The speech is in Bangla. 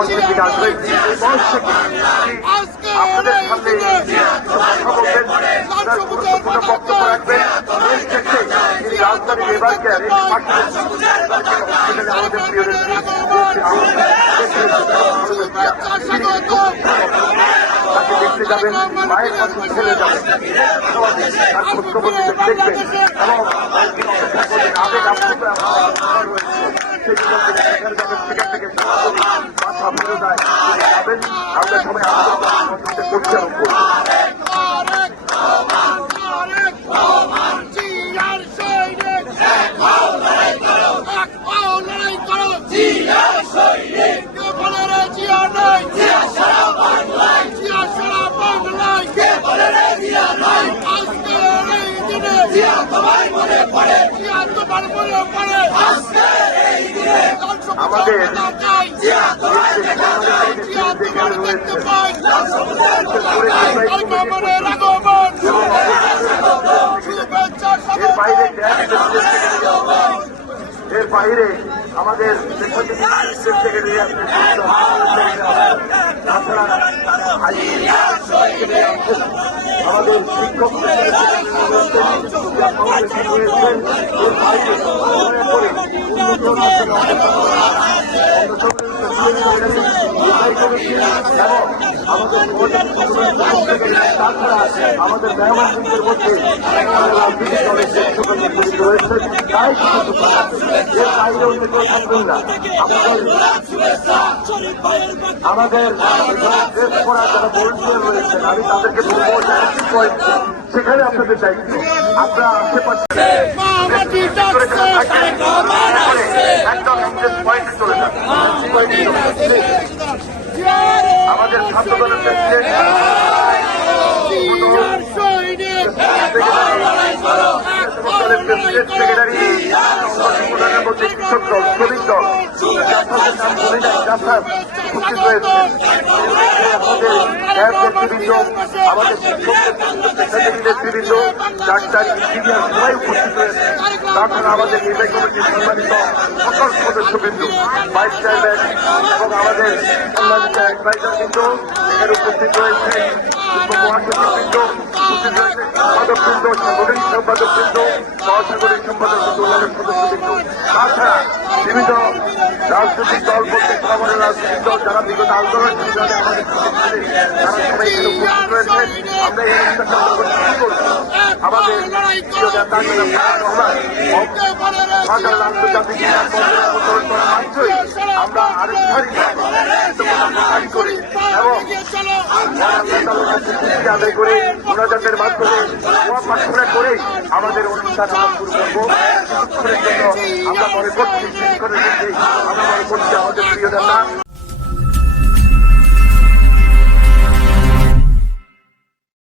মঞ্চের দিকে আসবেন। এই মঞ্চ থেকে আপনাদের সামনে কথা বলবেন, তার গুরুত্বপূর্ণ বক্তব্য রাখবেন। দেশ থেকে তিনি রাজধানীর এবারকে আমাদের প্রিয় নেত্রী তাকে দেখতে যাবেন, মায়ের কাছে ছেলে যাবেন, তার খোঁজখবর দেখবেন এবং আবেগ আপ্লুত রয়েছে সেখানে যাবেন। সেখান থেকে মাথা ফেলে যায় যাবেন। আমরা সবাই আমাদের করতে হবে। আমাদের এর বাইরে আমাদের সেক্রেটারি আমাদের শিক্ষক আমাদের মেহমানদের মধ্যে রয়েছে, তাই বাইরে অন্য কেউ থাকবেন না। আমাদের ড্রেস করা যারা ভলেন্টিয়ার রয়েছেন, আমি তাদেরকে বলবো সেখানে আপনাদের দায়িত্ব। আমরা আশেপাশে একদম পয়েন্টে চলে যান। আমাদের ছাত্র দলের প্রেসিডেন্ট সেক্রেটারি কৃষক দল, শ্রমিক দল উপস্থিত রয়েছে। আমাদের নেতৃবৃন্দ, ডাক্তার, ইঞ্জিনিয়ার সবাই উপস্থিত রয়েছে। তাছাড়া আমাদের নির্বাহী কমিটির সম্মানিত সকল সদস্যবৃন্দ, ভাইস চেয়ারম্যান এবং আমাদের সম্মানিত অ্যাডভাইজারবৃন্দ এখানে উপস্থিত রয়েছে। মহাসচিববৃন্দ উপস্থিত রয়েছে, সম্পাদকবৃন্দ, সাংগঠনিক সম্পাদকবৃন্দ, সহসাংগঠনিক সম্পাদকবৃন্দ, অন্যান্য সদস্যবৃন্দ। তাছাড়া বিভিন্ন রাজনৈতিক দল বলতে আমাদের রাজনৈতিক দল যারা বিগত আন্দোলন সংগ্রামে আমাদের তারা সবাই এখানে উপস্থিত রয়েছে। আমরা এই অনুষ্ঠানটা করছি। আমাদের প্রিয় নেতা রহমান আন্তর্জাতিক অবতরণ করা মাত্রই আমরা আরেক করি এবং আদায় করে মোনাজাতের মাধ্যমে প্রার্থনা করেই আমাদের অনুষ্ঠান আমরা শুরু করবো। আমরা মনে করছি আমরা মনে করছি আমাদের প্রিয় নেতা